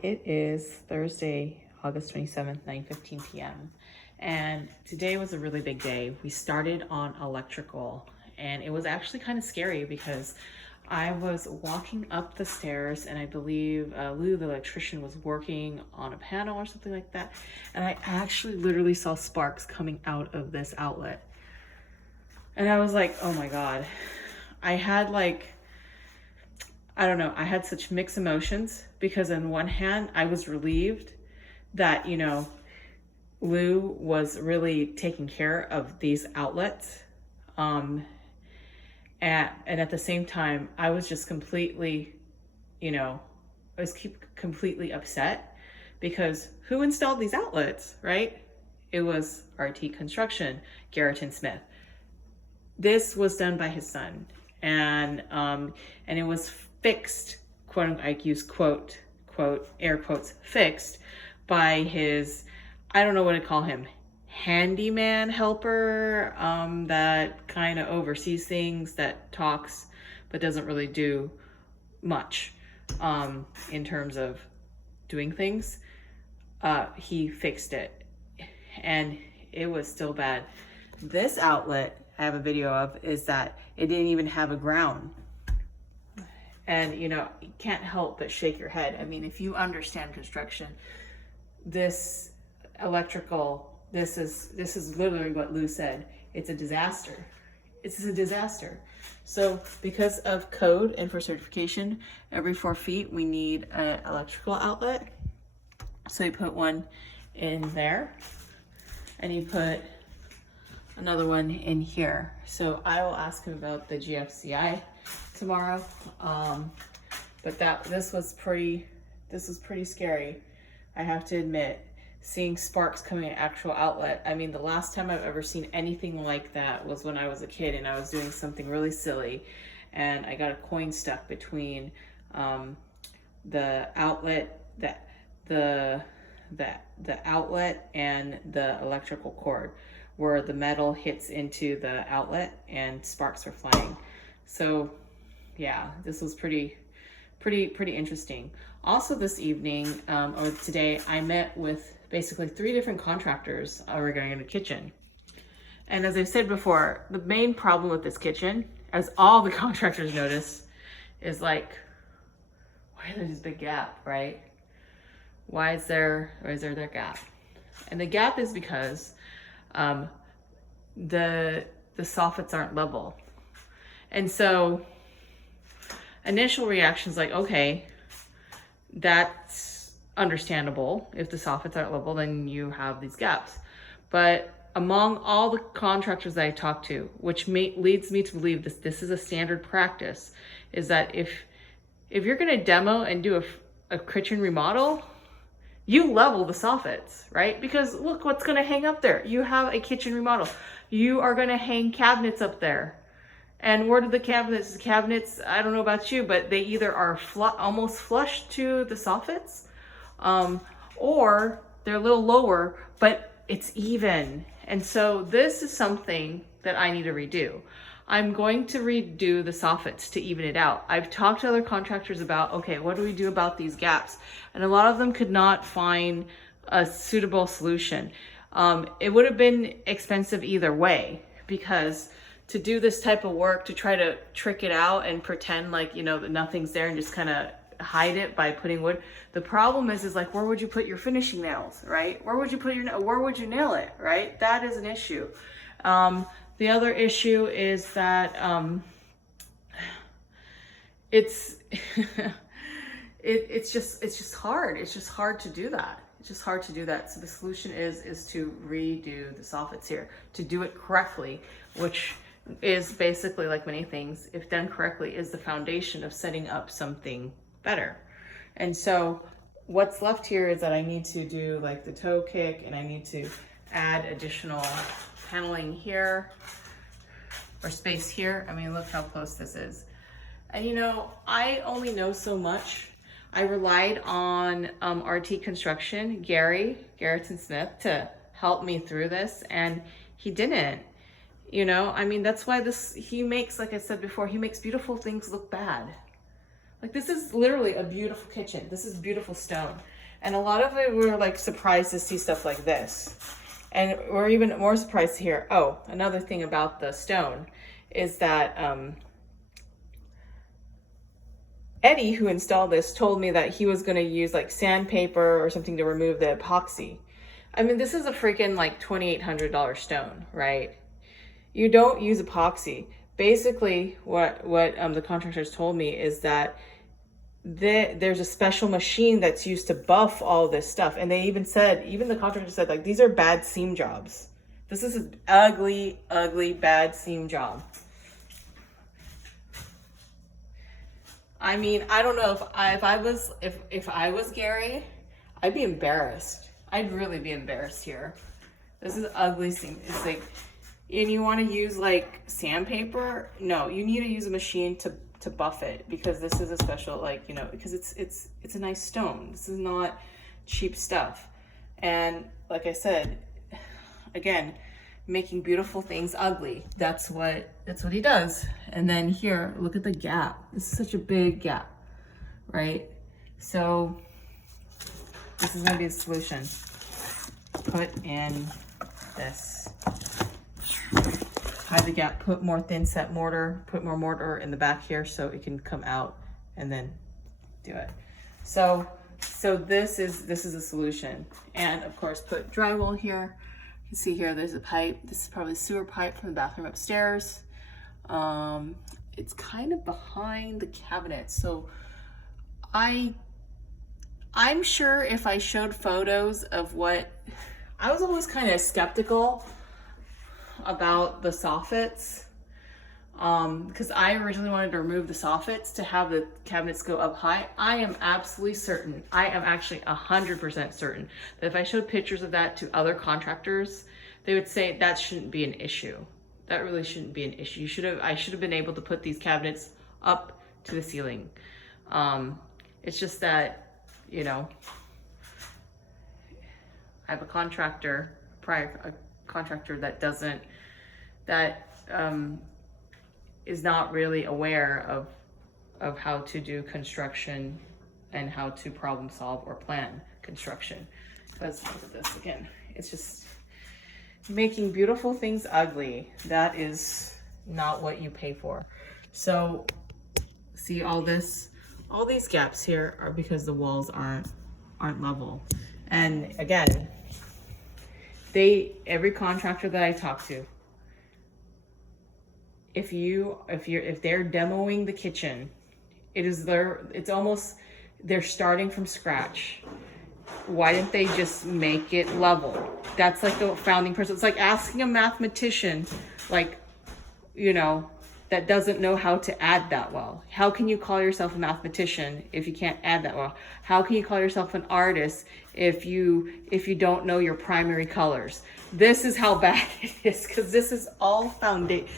Hi, it is Thursday, August 27th, 9:15 p.m. And today was a really big day. We started on electrical and it was actually kind of scary because I was walking up the stairs and I believe Lou, the electrician, was working on a panel or something like that. And I actually literally saw sparks coming out of this outlet. And I was like, oh my God. I had I don't know, I had such mixed emotions because on one hand, I was relieved that, Lou was really taking care of these outlets. And at the same time, I was just completely, completely upset because who installed these outlets, right? It was Artique Construction, Garrett and Smith. This was done by his son, and it was fixed, quote, I use quote, air quotes, fixed by his, I don't know what to call him, handyman helper, that kind of oversees things, that talks, but doesn't really do much, in terms of doing things. He fixed it, and it was still bad. This outlet I have a video of is that it didn't even have a ground. And you can't help but shake your head. I mean, if you understand construction, this electrical, this is literally what Lou said. It's a disaster. It's a disaster. So because of code and for certification, every 4 feet we need an electrical outlet. So you put one in there and you put another one in here. So I will ask him about the GFCI tomorrow. But this was pretty scary. I have to admit, seeing sparks coming at actual outlet. I mean, the last time I've ever seen anything like that was when I was a kid and I was doing something really silly and I got a coin stuck between the outlet, the outlet and the electrical cord, where the metal hits into the outlet and sparks were flying. So yeah, this was pretty interesting. Also this evening, or today, I met with basically 3 different contractors regarding the kitchen. And as I've said before, the main problem with this kitchen, as all the contractors notice, is why is there this big gap, right? Why is there that gap? And the gap is because the soffits aren't level. And so initial reactions like, okay, that's understandable. If the soffits aren't level, then you have these gaps. But among all the contractors that I talked to, which leads me to believe this is a standard practice, is that if you're going to demo and do a kitchen remodel, you level the soffits, right? Because look what's going to hang up there. You have a kitchen remodel. You are going to hang cabinets up there. And where do the cabinets? The cabinets, I don't know about you, but they either are almost flush to the soffits, or they're a little lower, but it's even. And so this is something that I need to redo. I'm going to redo the soffits to even it out. I've talked to other contractors about, okay, what do we do about these gaps? And a lot of them could not find a suitable solution. It would have been expensive either way, because to do this type of work, to try to trick it out and pretend like, that nothing's there and just kind of hide it by putting wood. The problem is where would you put your finishing nails, right? Where would you nail it, right? That is an issue. The other issue is that it's just hard. It's just hard to do that. It's just hard to do that. So the solution is to redo the soffits here, to do it correctly, which is basically, like many things, if done correctly, is the foundation of setting up something better. And so what's left here is that I need to do the toe kick, and I need to add additional paneling here, or space here. I mean, look how close this is. And I only know so much. I relied on Artique Construction, Garrett and Smith, to help me through this, and he didn't. I mean, that's why he makes, like I said before, he makes beautiful things look bad. Like, this is literally a beautiful kitchen. This is beautiful stone. And a lot of it, we're like surprised to see stuff like this. And we're even more surprised to hear, oh, another thing about the stone is that Eddie, who installed this, told me that he was going to use like sandpaper or something to remove the epoxy. I mean, this is a freaking like $2,800 stone, right? You don't use epoxy. Basically, what the contractors told me is that there's a special machine that's used to buff all this stuff. And they even said, even the contractor said, like, these are bad seam jobs. This is an ugly, ugly, bad seam job. I mean, I don't know if I was Garry, I'd be embarrassed. I'd really be embarrassed here. This is ugly seam. It's like, and you want to use like sandpaper? No, you need to use a machine to buff it, because this is a special, like, you know, because it's a nice stone. This is not cheap stuff. And like I said, again, making beautiful things ugly. That's what he does. And then here, look at the gap. This is such a big gap, right? So this is gonna be the solution. Put in this. Hide the gap, put more thin set mortar, put more mortar in the back here so it can come out, and then do it. So this is a solution. And of course, put drywall here. You can see here, there's a pipe. This is probably a sewer pipe from the bathroom upstairs. It's kind of behind the cabinet. So I'm sure if I showed photos of what, I was always kind of skeptical about the soffits, because I originally wanted to remove the soffits to have the cabinets go up high. I am absolutely certain, I am actually 100% certain that if I showed pictures of that to other contractors, they would say that shouldn't be an issue. That really shouldn't be an issue. I should have been able to put these cabinets up to the ceiling. It's just that, you know, I have a contractor, a contractor that is not really aware of how to do construction and how to problem solve or plan construction. Because look at this again. It's just making beautiful things ugly. That is not what you pay for. So see all these gaps here are because the walls aren't level. And again, every contractor that I talk to, if they're demoing the kitchen, it's almost they're starting from scratch. Why didn't they just make it level? That's like the founding person. It's like asking a mathematician, like, you know, that doesn't know how to add that well. How can you call yourself a mathematician if you can't add that well? How can you call yourself an artist if you don't know your primary colors? This is how bad it is, because this is all foundation.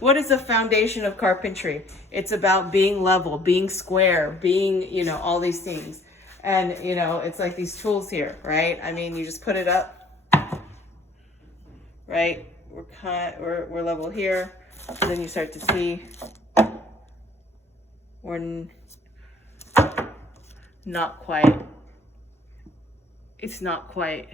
What is the foundation of carpentry? It's about being level, being square, being, you know, all these things. And, you know, it's like these tools here, right? I mean, you just put it up, right? We're level here. And then you start to see we're not quite, it's not quite,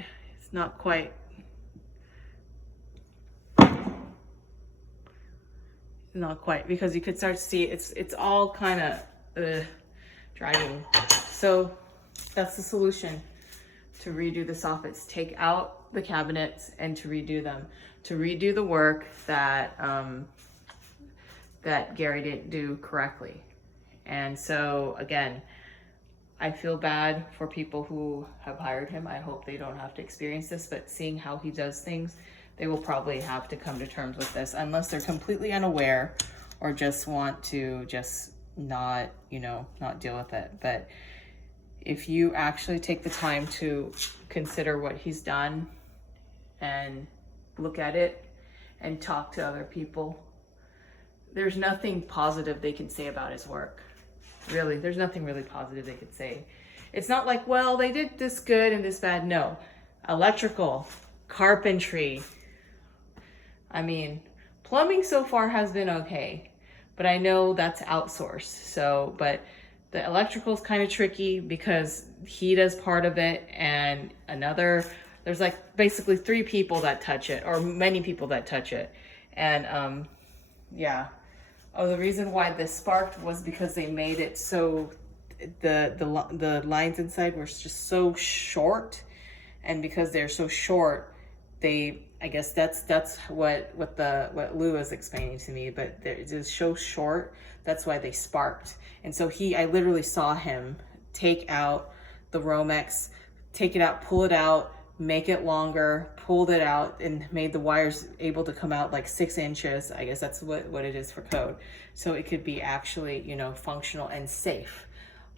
because you could start to see it's all kind of dragging. So that's the solution, to redo the soffits, take out the cabinets and to redo them, to redo the work that that Garry didn't do correctly. And so again, I feel bad for people who have hired him. I hope they don't have to experience this, but seeing how he does things, they will probably have to come to terms with this, unless they're completely unaware or just want to just not, you know, not deal with it. But if you actually take the time to consider what he's done and look at it and talk to other people, there's nothing positive they can say about his work. Really, there's nothing really positive they could say. It's not like, well, they did this good and this bad. No. Electrical, carpentry. I mean, plumbing so far has been okay, but I know that's outsourced. So, but The electrical is kind of tricky because he does part of it, and there's like basically 3 people that touch it, or many people that touch it. And yeah. Oh, the reason why this sparked was because they made it so the lines inside were just so short, and because they're so short, I guess that's what Lou was explaining to me, but they're just so short, that's why they sparked. And so I literally saw him take out the Romex, take it out, pull it out, make it longer, pulled it out, and made the wires able to come out like 6 inches. I guess that's what it is for code. So it could be actually, functional and safe.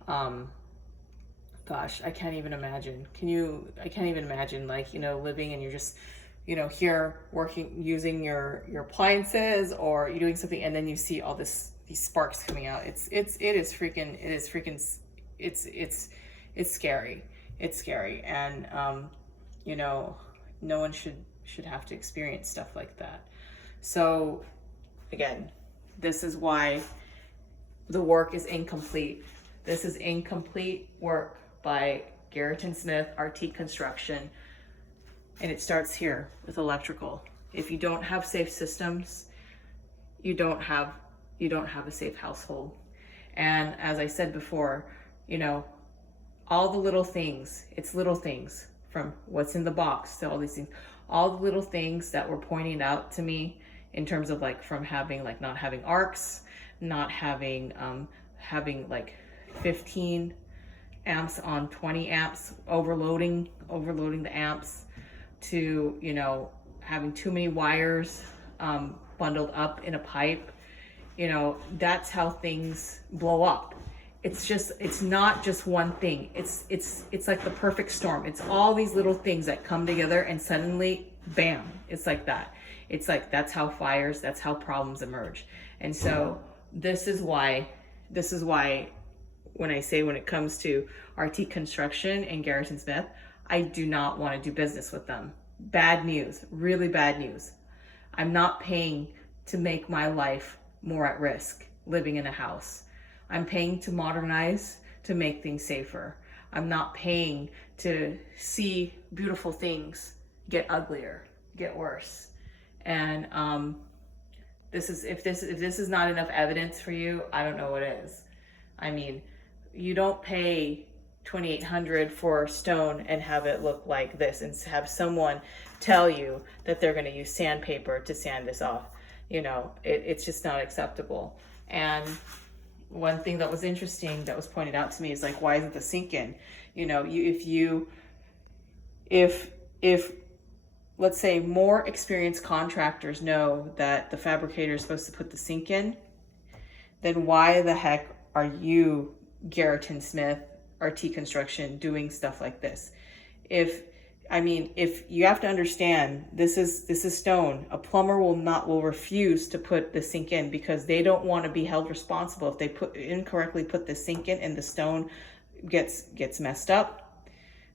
Gosh, I can't even imagine. I can't even imagine, like, living and you're just, here working, using your appliances, or you're doing something, and then you see all these sparks coming out. It's scary. It's scary. And, no one should have to experience stuff like that. So again, this is why the work is incomplete. This is incomplete work by Garrett and Smith, Artique Construction. And it starts here with electrical. If you don't have safe systems, you don't have a safe household. And as I said before, all the little things, it's little things, from what's in the box to all these things, all the little things that were pointing out to me in terms of like from having like not having arcs, not having like 15 amps on 20 amps, overloading the amps, to having too many wires bundled up in a pipe. That's how things blow up. It's not just one thing. It's like the perfect storm. It's all these little things that come together and suddenly, bam, it's like that. It's like, that's how problems emerge. And so this is why when it comes to Artique Construction and Garrett and Smith, I do not want to do business with them. Bad news, really bad news. I'm not paying to make my life more at risk living in a house. I'm paying to modernize, to make things safer. I'm not paying to see beautiful things get uglier, get worse. And if this is not enough evidence for you, I don't know what is. I mean, you don't pay $2,800 for stone and have it look like this, and have someone tell you that they're going to use sandpaper to sand this off. It's just not acceptable. And one thing that was interesting that was pointed out to me is like, why isn't the sink in? If let's say more experienced contractors know that the fabricator is supposed to put the sink in, then why the heck are you, Garrett and Smith, Artique Construction, doing stuff like this? If you have to understand, this is stone. A plumber will refuse to put the sink in because they don't want to be held responsible if they incorrectly put the sink in and the stone gets messed up.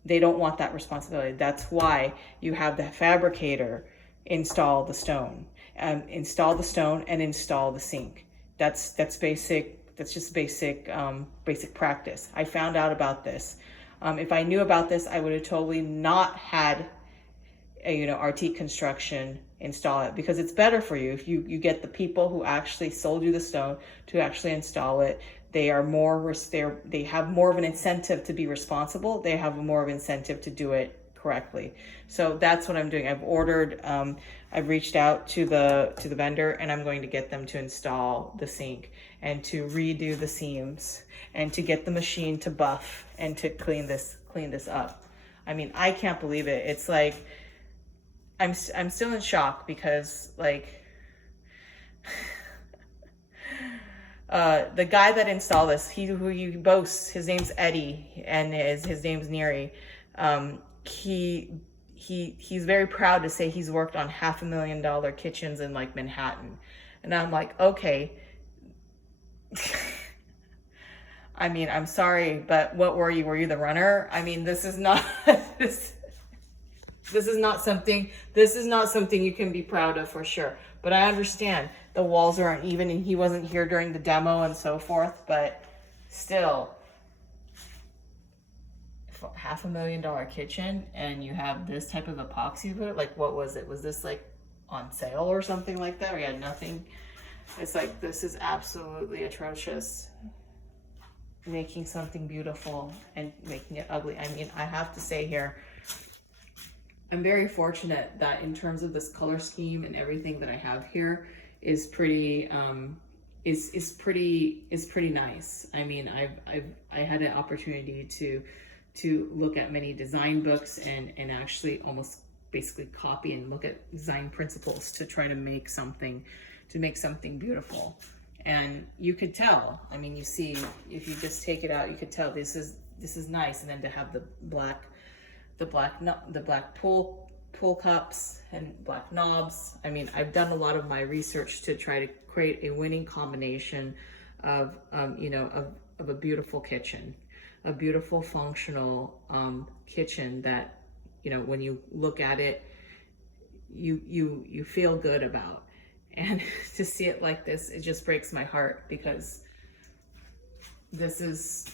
They don't want that responsibility. That's why you have the fabricator install the stone and install the sink. That's basic. That's just basic practice. I found out about this. If I knew about this, I would have totally not had Artique Construction install it, because it's better for you if you get the people who actually sold you the stone to actually install it. They have more of an incentive to be responsible. They have more of an incentive to do it correctly. So that's what I'm doing. I've reached out to the vendor, and I'm going to get them to install the sink and to redo the seams and to get the machine to buff and to clean this up. I mean, I can't believe it. It's like, I'm still in shock because, like, the guy that installed this, who he boasts, his name's Eddie, and his name's Neri. He's very proud to say he's worked on $500,000 kitchens in like Manhattan, and I'm like, okay. I mean, I'm sorry, but what were you? Were you the runner? I mean, this is not this is not something you can be proud of for sure. But I understand the walls are uneven, and he wasn't here during the demo and so forth. But still, $500,000 kitchen, and you have this type of epoxy with it. Like, what was it? Was this like on sale or something like that? Or you had nothing? It's like, this is absolutely atrocious. Making something beautiful and making it ugly. I mean, I have to say here, I'm very fortunate that in terms of this color scheme and everything that I have here is pretty is pretty nice. I mean, I had an opportunity to look at many design books and actually almost basically copy and look at design principles to try to make something beautiful. And you could tell, I mean, you see, if you just take it out, you could tell this is nice. And then to have the black pull cups and black knobs. I mean, I've done a lot of my research to try to create a winning combination of, you know, of a beautiful kitchen, a beautiful functional kitchen that, you know, when you look at it, you feel good about. And to see it like this, it just breaks my heart, because this is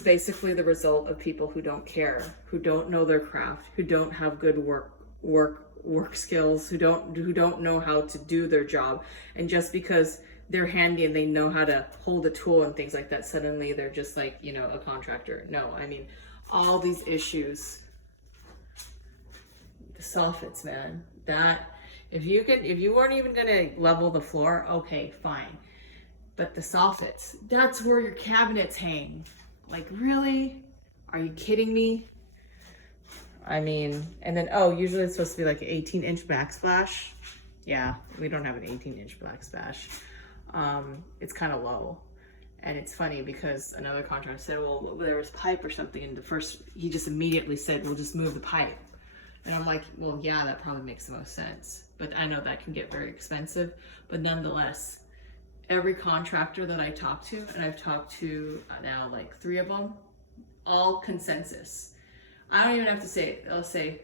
basically the result of people who don't care, who don't know their craft, who don't have good work skills, who don't know how to do their job. And just because they're handy and they know how to hold a tool and things like that, suddenly they're just like, you know, a contractor. No, I mean, all these issues, the soffits, man, that if you weren't even gonna level the floor, okay, fine. But the soffits, that's where your cabinets hang. Like, really? Are you kidding me? I mean, and then, oh, usually it's supposed to be like an 18-inch backsplash. Yeah, we don't have an 18-inch backsplash. It's kind of low. And it's funny because another contractor said, well, there was pipe or something. And he just immediately said, we'll just move the pipe. And I'm like, well, yeah, that probably makes the most sense. But I know that can get very expensive. But nonetheless, every contractor that I talk to, and I've talked to now like 3 of them, all consensus. I don't even have to say it. They'll say,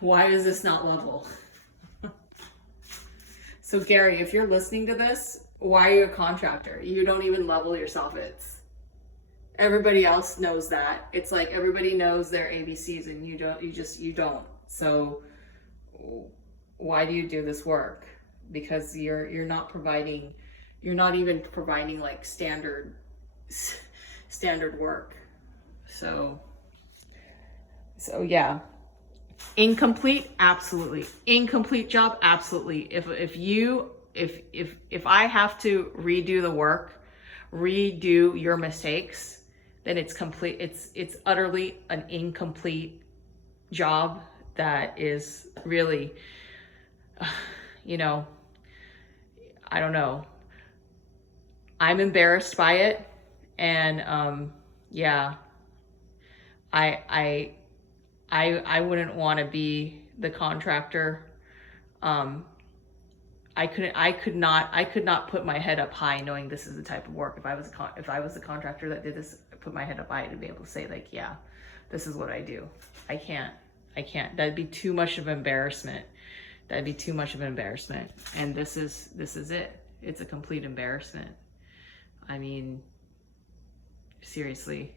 why is this not level? So Gary, if you're listening to this, why are you a contractor? You don't even level your soffits. Everybody else knows that. It's like everybody knows their ABCs and you don't. So why do you do this work? Because you're not even providing like standard work. So yeah. Incomplete, absolutely. Incomplete job, absolutely. If I have to redo the work, redo your mistakes, then it's complete. It's utterly an incomplete job that is really, you know, I don't know. I'm embarrassed by it, and yeah, I wouldn't want to be the contractor. I could not put my head up high knowing this is the type of work. If I was the contractor that did this, I put my head up high to be able to say like, yeah, this is what I do. I can't. That'd be too much of an embarrassment. That'd be too much of an embarrassment. And this is it. It's a complete embarrassment. I mean, seriously.